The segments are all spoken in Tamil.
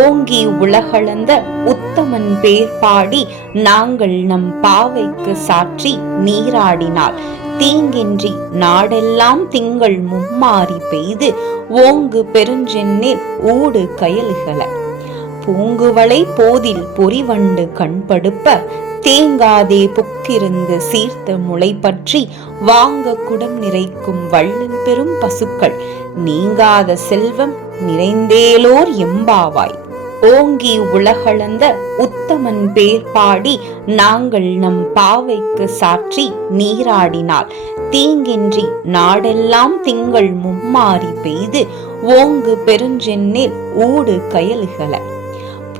ஓங்கி உலகளந்த உத்தமன் பேர் பாடி நாங்கள் நம் பாவைக்கு சாற்றி நீராடினால் தீங்கின்றி நாடெல்லாம் திங்கள் மும்மாறி பெய்து ஓங்கு பெருஞ்சென்னில் ஊடு கயல்கள. பூங்குவளை போதில் பொறிவண்டு கண்படுப்ப தேங்காதே புக்கிருந்து சீர்த்த முளை பற்றி வாங்க குடம் நிறைக்கும் வள்ளல் பெரும் பசுக்கள். நீங்காத செல்வம் நிறைந்தேலோர் எம்பாவாய். ஓங்கி உலகளந்த உத்தமன் பேர் பாடி நாங்கள் நம் பாவைக்கு சாற்றி நீராடினால். தீங்கின்றி நாடெல்லாம் திங்கள் மும்மாறி பெய்து ஓங்கு பெருஞ்சென்னில் ஊடு கயலுகள.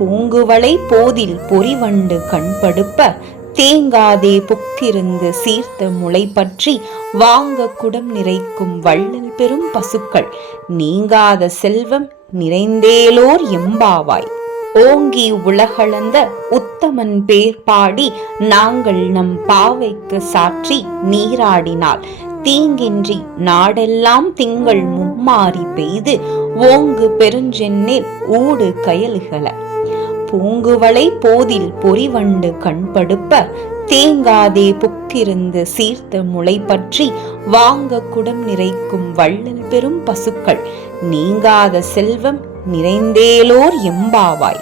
பூங்குவளை போதில் பொறிவண்டு கண்படுப்ப தேங்காதே புக்கிருந்து சீர்த்த முளை பற்றி வாங்க குடம் நிறைக்கும் வள்ளல் பெரும் பசுக்கள் நீங்காத செல்வம் நிறைந்தேலோர் எம்பாவாய். ஓங்கி உலகளந்த உத்தமன் பேர் பாடி நாங்கள் நம் பாவைக்கு சாற்றி நீராடினால் தீங்கின்றி நாடெல்லாம் திங்கள் மும்மாறி பெய்து ஓங்கு பெருஞ்சென்னில் ஊடு கயல்கள. பூங்குவளை போதில் பொறிவண்டு கண்படுப்ப தேங்காதே புக்கிருந்து சீர்த்த முளை பற்றி வாங்க குடம் நிறைக்கும் வள்ளல் பெரும் பசுக்கள் நீங்காத செல்வம் நிறைந்தேலோர் எம்பாவாய்.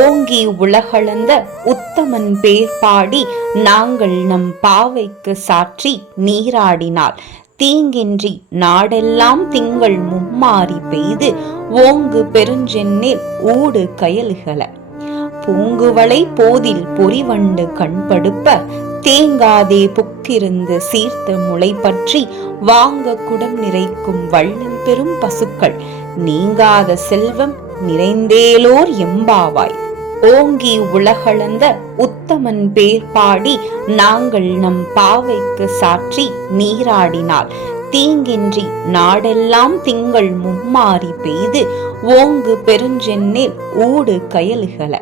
ஓங்கி உலகளந்த உத்தமன் பேர் பாடி நாங்கள் நம் பாவைக்கு சாற்றி நீராடினால் தீங்கின்றி நாடெல்லாம் திங்கள் மும்மாறி பெய்து ஓங்கு பெருஞ்சென்னில் ஊடு கயல்கள. பூங்குவளை போதில் பொறிவண்டு கண்படுப்ப தேங்காதே புக்கிருந்து சீர்த்த முளை பற்றி வாங்க குடம் நிறைக்கும் வள்ளல் பெரும் பசுக்கள் நீங்காத செல்வம் நிறைந்தேலோர் எம்பாவாய். ஓங்கி உலகளந்த உத்தமன் பேர் பாடி நாங்கள் நம் பாவைக்கு சாற்றி நீராடினால் தீங்கின்றி நாடெல்லாம் திங்கள் மும்மாறி பெய்து ஓங்கு பெருஞ்சென்னில் ஊடு கயலுகள.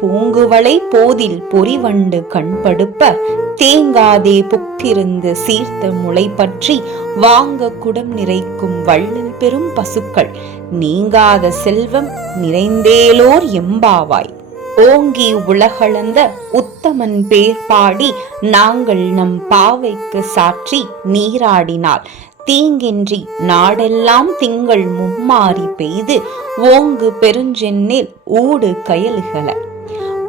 பூங்குவளை போதில் பொறிவண்டு கண்படுப்ப தேங்காதே புக்கிருந்து சீர்த்த முளை பற்றி வாங்க குடம் நிறைக்கும் வள்ளல் பெரும் பசுக்கள் நீங்காத செல்வம் நிறைந்தேலோர் எம்பாவாய். ஓங்கி உலகளந்த உத்தமன் பேர் பாடி நாங்கள் நம் பாவைக்கு சாற்றி நீராடினால் தீங்கின்றி நாடெல்லாம் திங்கள் மும்மாறி பெய்து ஓங்கு பெருஞ்சென்னில் ஊடு கயல்கள.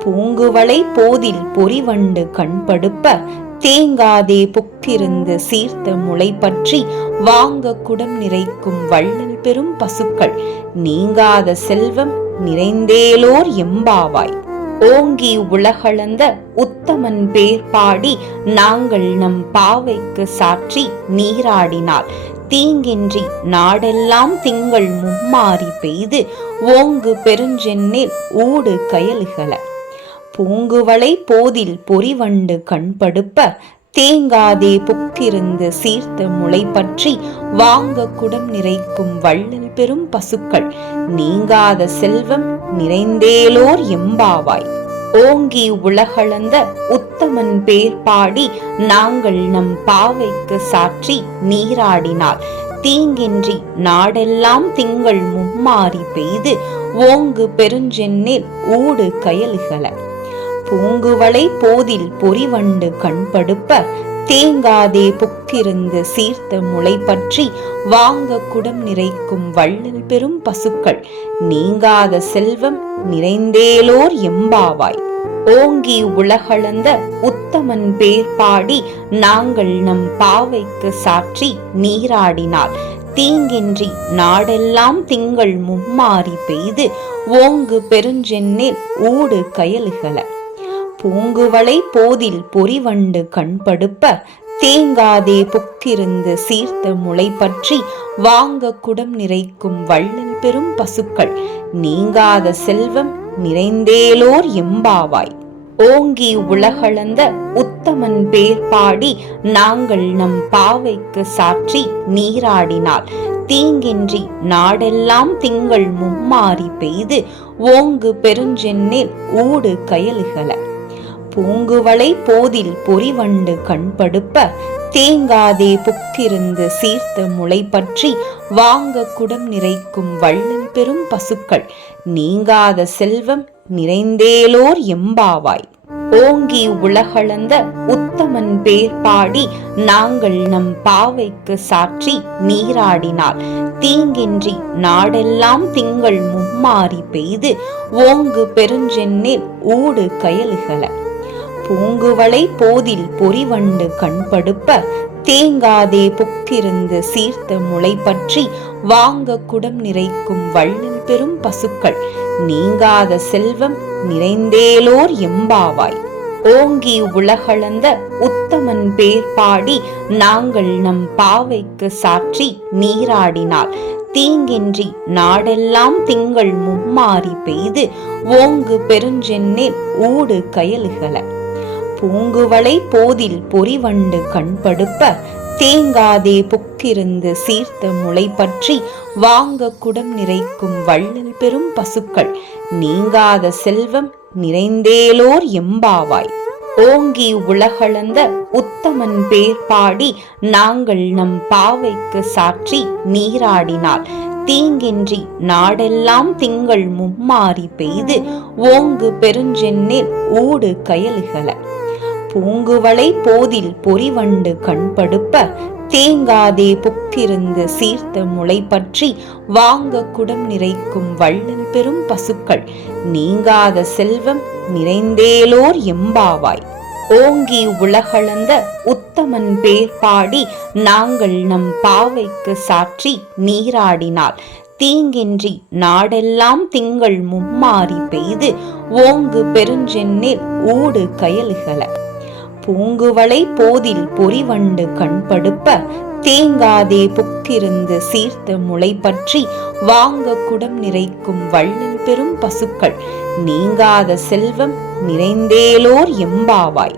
பூங்குவளை போதில் பொறிவண்டு கண்படுப்ப தேங்காதே புக்கிருந்து சீர்த்த முளை பற்றி வாங்க குடம் நிறைக்கும் வள்ளல் பெரும் பசுக்கள் நீங்காத செல்வம் நிறைந்தேலோர் எம்பாவாய். ஓங்கி உலகளந்த உத்தமன் பேர் பாடி நாங்கள் நம் பாவைக்கு சாற்றி நீராடினால் தீங்கின்றி நாடெல்லாம் திங்கள் மும்மாறி பெய்து ஓங்கு பெருஞ்சென்னில் ஊடு கயல்கள. பூங்குவளை போதில் பொறிவண்டு கண்படுப்ப தேங்காதே புக்கிருந்து சீர்த்த முளை பற்றி வாங்க குடம் நிறைக்கும் வள்ளல் பெரும் பசுக்கள். நீங்காத செல்வம் நிறைந்தேலோர் எம்பாவாய். ஓங்கி உலகளந்த உத்தமன் பேர் பாடி நாங்கள் நம் பாவைக்கு சாற்றி நீராடினால் தீங்கின்றி நாடெல்லாம் திங்கள் மும்மாறி பெய்து ஓங்கு பெருஞ்சென்னில் ஊடு கயலுகள. பூங்குவளை போதில் பொறிவண்டு கண்படுப்ப தேங்காதே புக்கிருந்து சீர்த்த முளை பற்றி வாங்க குடம் நிறைக்கும் வள்ளல் பெரும் பசுக்கள் நீங்காத செல்வம் நிறைந்தேலோர் எம்பாவாய். ஓங்கி உலகளந்த உத்தமன் பேர் பாடி நாங்கள் நம் பாவைக்கு சாற்றி நீராடினால் தீங்கின்றி நாடெல்லாம் திங்கள் மும்மாறி பெய்து ஓங்கு பெருஞ்சென்னில் ஊடு கயலுகள. பூங்குவளை போதில் பொறிவண்டு கண்படுப்ப தேங்காதே புக்கிருந்து சீர்த்த முளை பற்றி வாங்க குடம் நிறைக்கும் வள்ளல் பெரும் பசுக்கள் நீங்காத செல்வம் நிறைந்தேலோர் எம்பாவாய். ஓங்கி உலகளந்த உத்தமன் பேர் பாடி நாங்கள் நம் பாவைக்கு சாற்றி நீராடினால் தீங்கின்றி நாடெல்லாம் திங்கள் மும்மாறி பெய்து ஓங்கு பெருஞ்சென்னில் ஊடு கயலுகள. பூங்குவளை போதில் பொறிவண்டு கண்படுப்ப தேங்காதே புக்கிருந்து சீர்த்த முளை பற்றி வாங்க குடம் நிறைக்கும் வள்ளல் பெரும் பசுக்கள் நீங்காத செல்வம் நிறைந்தேலோர் எம்பாவாய். ஓங்கி உலகளந்த உத்தமன் பேர் பாடி நாங்கள் நம் பாவைக்கு சாற்றி நீராடினால். தீங்கின்றி நாடெல்லாம் திங்கள் மும்மாறி பெய்து ஓங்கு பெருஞ்சென்னில் ஊடு கயலுகல பூங்குவளை போதில் பொறிவண்டு கண்படுப்ப தேங்காதே புக்கிருந்து சீர்த்த முளை பற்றி வாங்க குடம் நிறைக்கும் வள்ளல் பெரும் பசுக்கள் நீங்காத செல்வம் நிறைந்தேலோர் எம்பாவாய். ஓங்கி உலகளந்த உத்தமன் பேர் பாடி நாங்கள் நம் பாவைக்கு சாற்றி நீராடினால் தீங்கின்றி நாடெல்லாம் திங்கள் மும்மாறி பெய்து ஓங்கு பெருஞ்சென்னில் ஊடு கயலுகள. பூங்குவளை போதில் பொறிவண்டு கண்படுப்ப தேங்காதே புக்கிருந்து சீர்த்த முளை பற்றி வாங்க குடம் நிறைக்கும் வள்ளல் பெரும் பசுக்கள் நீங்காத செல்வம் நிறைந்தேலோர் எம்பாவாய். ஓங்கி உலகளந்த உத்தமன் பேர் பாடி நாங்கள் நம் பாவைக்கு சாற்றி நீராடினால் தீங்கின்றி நாடெல்லாம் திங்கள் மும்மாறி பெய்து ஓங்கு பெருஞ்சென்னில் ஊடு கயலுகள. பூங்குவளை போதில் பொறிவண்டு கண்படுப்ப தேங்காதே புக்கிருந்து சீர்த்த முளை பற்றி வாங்க குடம் நிறைக்கும் வள்ளல் பெரும் பசுக்கள் நீங்காத செல்வம் நிறைந்தேலோர் எம்பாவாய். ஓங்கி உலகளந்த உத்தமன் பேர் பாடி நாங்கள் நம் பாவைக்கு சாற்றி நீராடினால் தீங்கின்றி நாடெல்லாம் திங்கள் மும்மாறி பெய்து ஓங்கு பெருஞ்சென்னில் ஊடு கயலுகள. பூங்குவளை போதில் பொறிவண்டு கண்படுப்ப தேங்காதே புக்கிருந்து சீர்த்த முளை பற்றி வாங்க குடம் நிறைக்கும் வள்ளல் பெரும் பசுக்கள் நீங்காத செல்வம் நிறைந்தேலோர் எம்பாவாய்.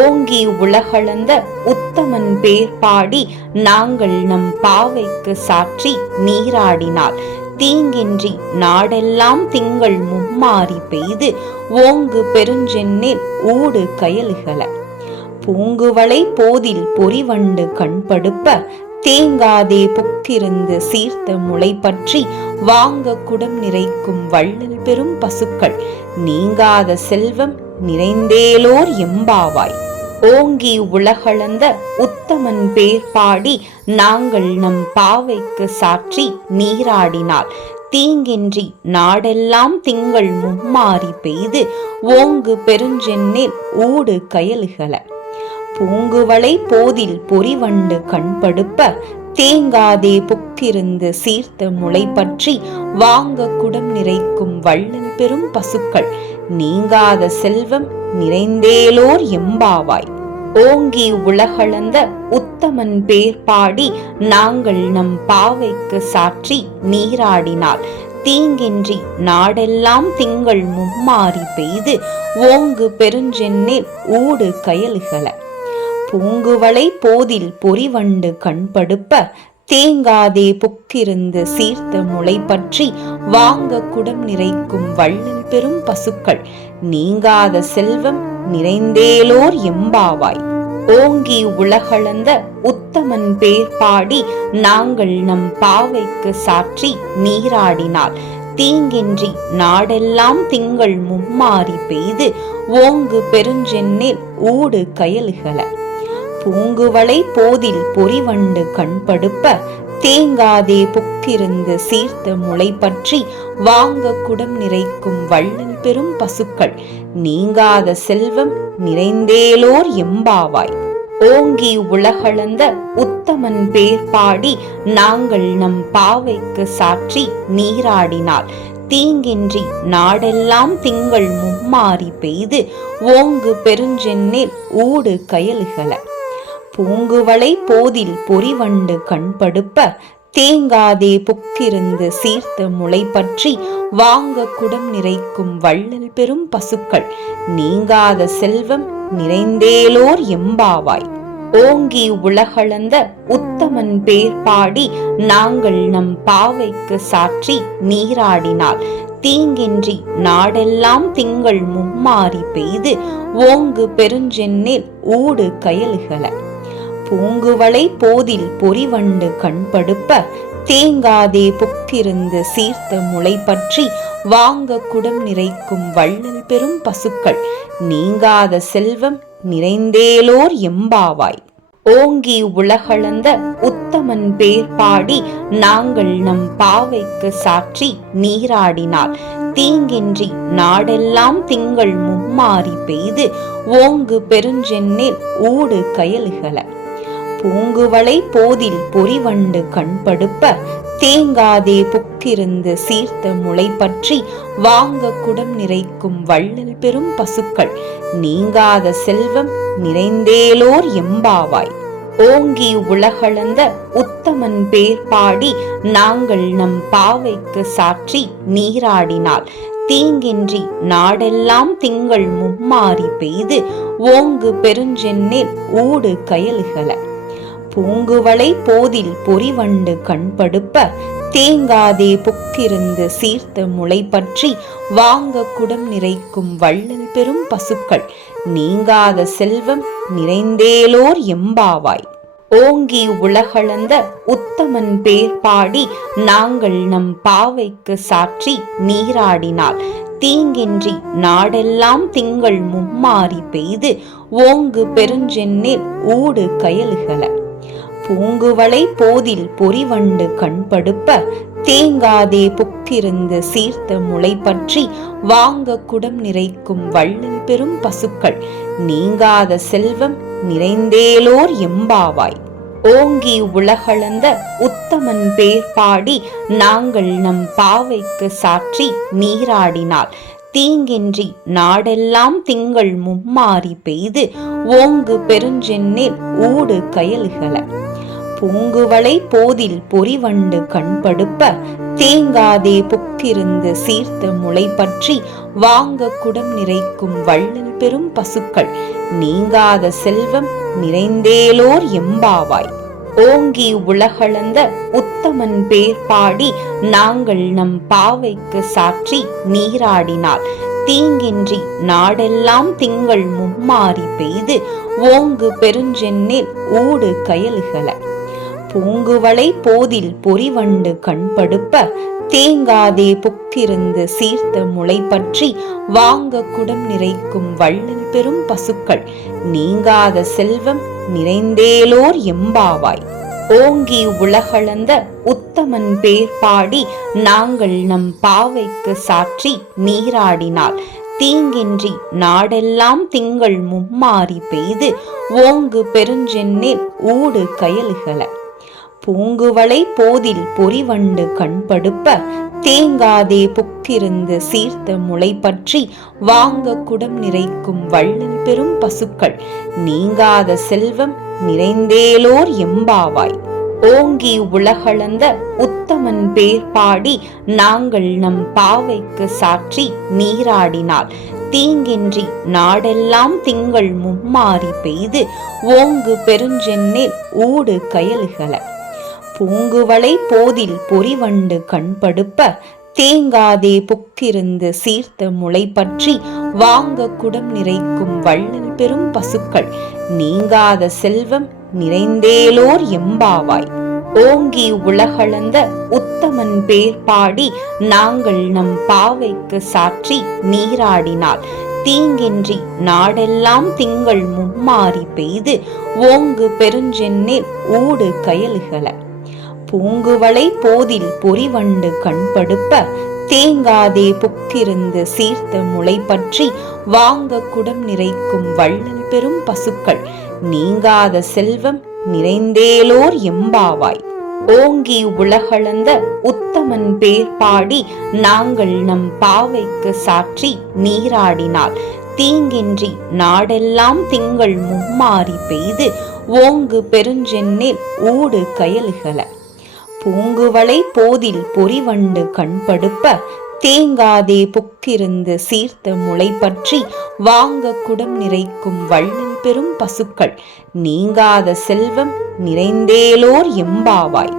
ஓங்கி உலகளந்த உத்தமன் பேர் பாடி நாங்கள் நம் பாவைக்கு சாற்றி நீராடினால் தீங்கின்றி நாடெல்லாம் திங்கள் மும்மாறி பெய்து ஓங்கு பெருஞ்சென்னில் ஊடு கயல்கள. பூங்குவளை போதில் பொறிவண்டு கண்படுப்ப தேங்காதே புக்கிருந்து சீர்த்த முளை பற்றி வாங்க குடம் நிறைக்கும் வள்ளல் பெரும் பசுக்கள் நீங்காத செல்வம் நிறைந்தேலோர் எம்பாவாய். ஓங்கி உலகளந்த உத்தமன் பேர் பாடி நாங்கள் நம் பாவைக்கு சாற்றி நீராடினால் தீங்கின்றி நாடெல்லாம் திங்கள் மும்மாறி பெய்து ஓங்கு பெருஞ்சென்னில் ஊடு கயலுகள. பூங்குவளை போதில் பொறிவண்டு கண்படுப்ப தேங்காதே புக்கிருந்து சீர்த்த முளை பற்றி வாங்க குடம் நிறைக்கும் வள்ளல் பெரும் பசுக்கள் நீங்காத செல்வம் நிறைந்தேலோர் எம்பாவாய். ஓங்கி உலகளந்த உத்தமன் பேர் பாடி நாங்கள் நம் பாவைக்கு சாற்றி நீராடினால். தீங்கின்றி நாடெல்லாம் திங்கள் மும்மாறி பெய்து ஓங்கு பெருஞ்சென்னில் ஊடு கயலுகள. பூங்குவளை போதில் பொறிவண்டு கண்படுப்ப தேங்காதே புக்கிருந்து சீர்த்த முளை பற்றி வாங்க குடம் நிறைக்கும் வள்ளல் பெரும் பசுக்கள் நீங்காத செல்வம் நிறைந்தேலோர் எம்பாவாய். ஓங்கி உலகளந்த உத்தமன் பேர் பாடி நாங்கள் நம் பாவைக்கு சாற்றி நீராடினால். தீங்கின்றி நாடெல்லாம் திங்கள் மும்மாறி பெய்து ஓங்கு பெருஞ்சென்னில் ஊடு கயல்கள. பூங்குவளை போதில் பொறிவண்டு கண்படுப்ப தேங்காதே புக்கிருந்து சீர்த்த முளை பற்றி வாங்க குடம் நிறைக்கும் வள்ளல் பெரும் பசுக்கள் நீங்காத செல்வம் நிறைந்தேலோர் எம்பாவாய். ஓங்கி உலகளந்த உத்தமன் பேர் பாடி நாங்கள் நம் பாவைக்கு சாற்றி நீராடினால். தீங்கின்றி நாடெல்லாம் திங்கள் மும்மாறி பெய்து ஓங்கு பெருஞ்சென்னில் ஊடு கயலுகள. பூங்குவளை போதில் பொறிவண்டு கண்படுப்ப தேங்காதே புக்கிருந்து சீர்த்த முளை பற்றி வாங்க குடம் நிறைக்கும் வள்ளல் பெரும் பசுக்கள் நீங்காத செல்வம் நிறைந்தேலோர் எம்பாவாய். ஓங்கி உலகளந்த உத்தமன் பேர் பாடி நாங்கள் நம் பாவைக்கு சாற்றி நீராடினால் தீங்கின்றி நாடெல்லாம் திங்கள் மும்மாறி பெய்து ஓங்கு பெருஞ்சென்னில் ஊடு கயலுகள. பூங்குவளை போதில் பொறிவண்டு கண்படுப்ப தேங்காதே புக்கிருந்து சீர்த்த முளை பற்றி வாங்க குடம் நிறைக்கும் வள்ளல் பெரும் பசுக்கள் நீங்காத செல்வம் நிறைந்தேலோர் எம்பாவாய். ஓங்கி உலகளந்த உத்தமன் பேர் பாடி நாங்கள் நம் பாவைக்கு சாற்றி நீராடினால் தீங்கின்றி நாடெல்லாம் திங்கள் மும்மாறி பெய்து ஓங்கு பெருஞ்சென்னில் ஊடு கயல்கள. பூங்குவளை போதில் பொறிவண்டு கண்படுப்ப தேங்காதே புக்கிருந்து சீர்த்த முளை பற்றி வாங்க குடம் நிறைக்கும் வள்ளல் பெரும் பசுக்கள் நீங்காத செல்வம் நிறைந்தேலோர் எம்பாவாய். ஓங்கி உலகளந்த உத்தமன் பேர் பாடி நாங்கள் நம் பாவைக்கு சாற்றி நீராடினால் தீங்கின்றி நாடெல்லாம் திங்கள் மும்மாறி பெய்து ஓங்கு பெருஞ்சென்னில் ஊடு கயல்கள. பூங்குவளை போதில் பொறிவண்டு கண்படுப்ப தேங்காதே புக்கிருந்து சீர்த்த முளை பற்றி வாங்க குடம் நிறைக்கும் வள்ளல் பெரும் பசுக்கள் நீங்காத செல்வம் நிறைந்தேலோர் எம்பாவாய். ஓங்கி உலகளந்த உத்தமன் பேர் பாடி நாங்கள் நம் பாவைக்கு சாற்றி நீராடினால் தீங்கின்றி நாடெல்லாம் திங்கள் மும்மாறி பெய்து ஓங்கு பெருஞ்சென்னில் ஊடு கயல்கள. பூங்குவளை போதில் பொறிவண்டு கண்படுப்ப தேங்காதே புக்கிருந்து சீர்த்த முளை பற்றி வாங்க குடம் நிறைக்கும் வள்ளல் பெரும் பசுக்கள் நீங்காத செல்வம் நிறைந்தேலோர் எம்பாவாய். ஓங்கி உலகளந்த உத்தமன் பேர் பாடி நாங்கள் நம் பாவைக்கு சாற்றி நீராடினால் தீங்கின்றி நாடெல்லாம் திங்கள் மும்மாறி பெய்து ஓங்கு பெருஞ்சென்னில் ஊடு கயல்கள. பூங்குவளை போதில் பொறிவண்டு கண்படுப்ப தேங்காதே புக்கிருந்து சீர்த்த முளை பற்றி வாங்க குடம் நிறைக்கும் வள்ளல் பெரும் பசுக்கள் நீங்காத செல்வம் நிறைந்தேலோர் எம்பாவாய். ஓங்கி உலகளந்த உத்தமன் பேர் பாடி நாங்கள் நம் பாவைக்கு சாற்றி நீராடினால் தீங்கின்றி நாடெல்லாம் திங்கள் மும்மாறி பெய்து ஓங்கு பெருஞ்சென்னில் ஊடு கயல்கள. பூங்குவளை போதில் பொறிவண்டு கண்படுப்ப தேங்காதே புக்கிருந்து சீர்த்த முளை பற்றி வாங்க குடம் நிறைக்கும் வள்ளல் பெரும் பசுக்கள் நீங்காத செல்வம் நிறைந்தேலோர் எம்பாவாய். ஓங்கி உலகளந்த உத்தமன் பேர் பாடி நாங்கள் நம் பாவைக்கு சாற்றி நீராடினால் தீங்கின்றி நாடெல்லாம் திங்கள் மும்மாறி பெய்து ஓங்கு பெருஞ்சென்னில் ஊடு கயல்கள. பூங்குவளை போதில் பொறிவண்டு கண்படுப்ப தேங்காதே புக்கிருந்து சீர்த்த முளை பற்றி வாங்க குடம் நிறைக்கும் வள்ளல் பெரும் பசுக்கள். நீங்காத செல்வம் நிறைந்தேலோர் எம்பாவாய். ஓங்கி உலகளந்த உத்தமன் பேர் பாடி நாங்கள் நம் பாவைக்கு சாற்றி நீராடினால். தீங்கின்றி நாடெல்லாம் திங்கள் மும்மாறி பெய்து ஓங்கு பெருஞ்சென்னில் ஊடு கயல்கள. பூங்குவளை போதில் பொறிவண்டு கண்படுப்ப தேங்காதே புக்கிருந்து சீர்த்த முளை பற்றி வாங்க குடம் நிறைக்கும் வள்ளல் பெரும் பசுக்கள் நீங்காத செல்வம் நிறைந்தேலோர் எம்பாவாய். ஓங்கி உலகளந்த உத்தமன் பேர் பாடி நாங்கள் நம் பாவைக்கு சாற்றி நீராடினால். தீங்கின்றி நாடெல்லாம் திங்கள் மும்மாறி பெய்து ஓங்கு பெருஞ்சென்னில் ஊடு கயல்கள. பூங்குவளை போதில் பொறிவண்டு கண்படுப்ப தேங்காதே புக்கிருந்து சீர்த்த முளை பற்றி வாங்க குடம் நிறைக்கும் வள்ளல் பெரும் பசுக்கள் நீங்காத செல்வம் நிறைந்தேலோர் எம்பாவாய். ஓங்கி உலகளந்த உத்தமன் பேர் பாடி நாங்கள் நம் பாவைக்கு சாற்றி நீராடினால் தீங்கின்றி நாடெல்லாம் திங்கள் மும்மாறி பெய்து ஓங்கு பெருஞ்சென்னில் ஊடு கயல்கள. பூங்குவளை போதில் பொறிவண்டு கண்படுப்ப தேங்காதே புக்கிருந்து சீர்த்த முளை பற்றி வாங்க குடம் நிறைக்கும் வள்ளல் பெரும் பசுக்கள் நீங்காத செல்வம் நிறைந்தேலோர் எம்பாவாய்.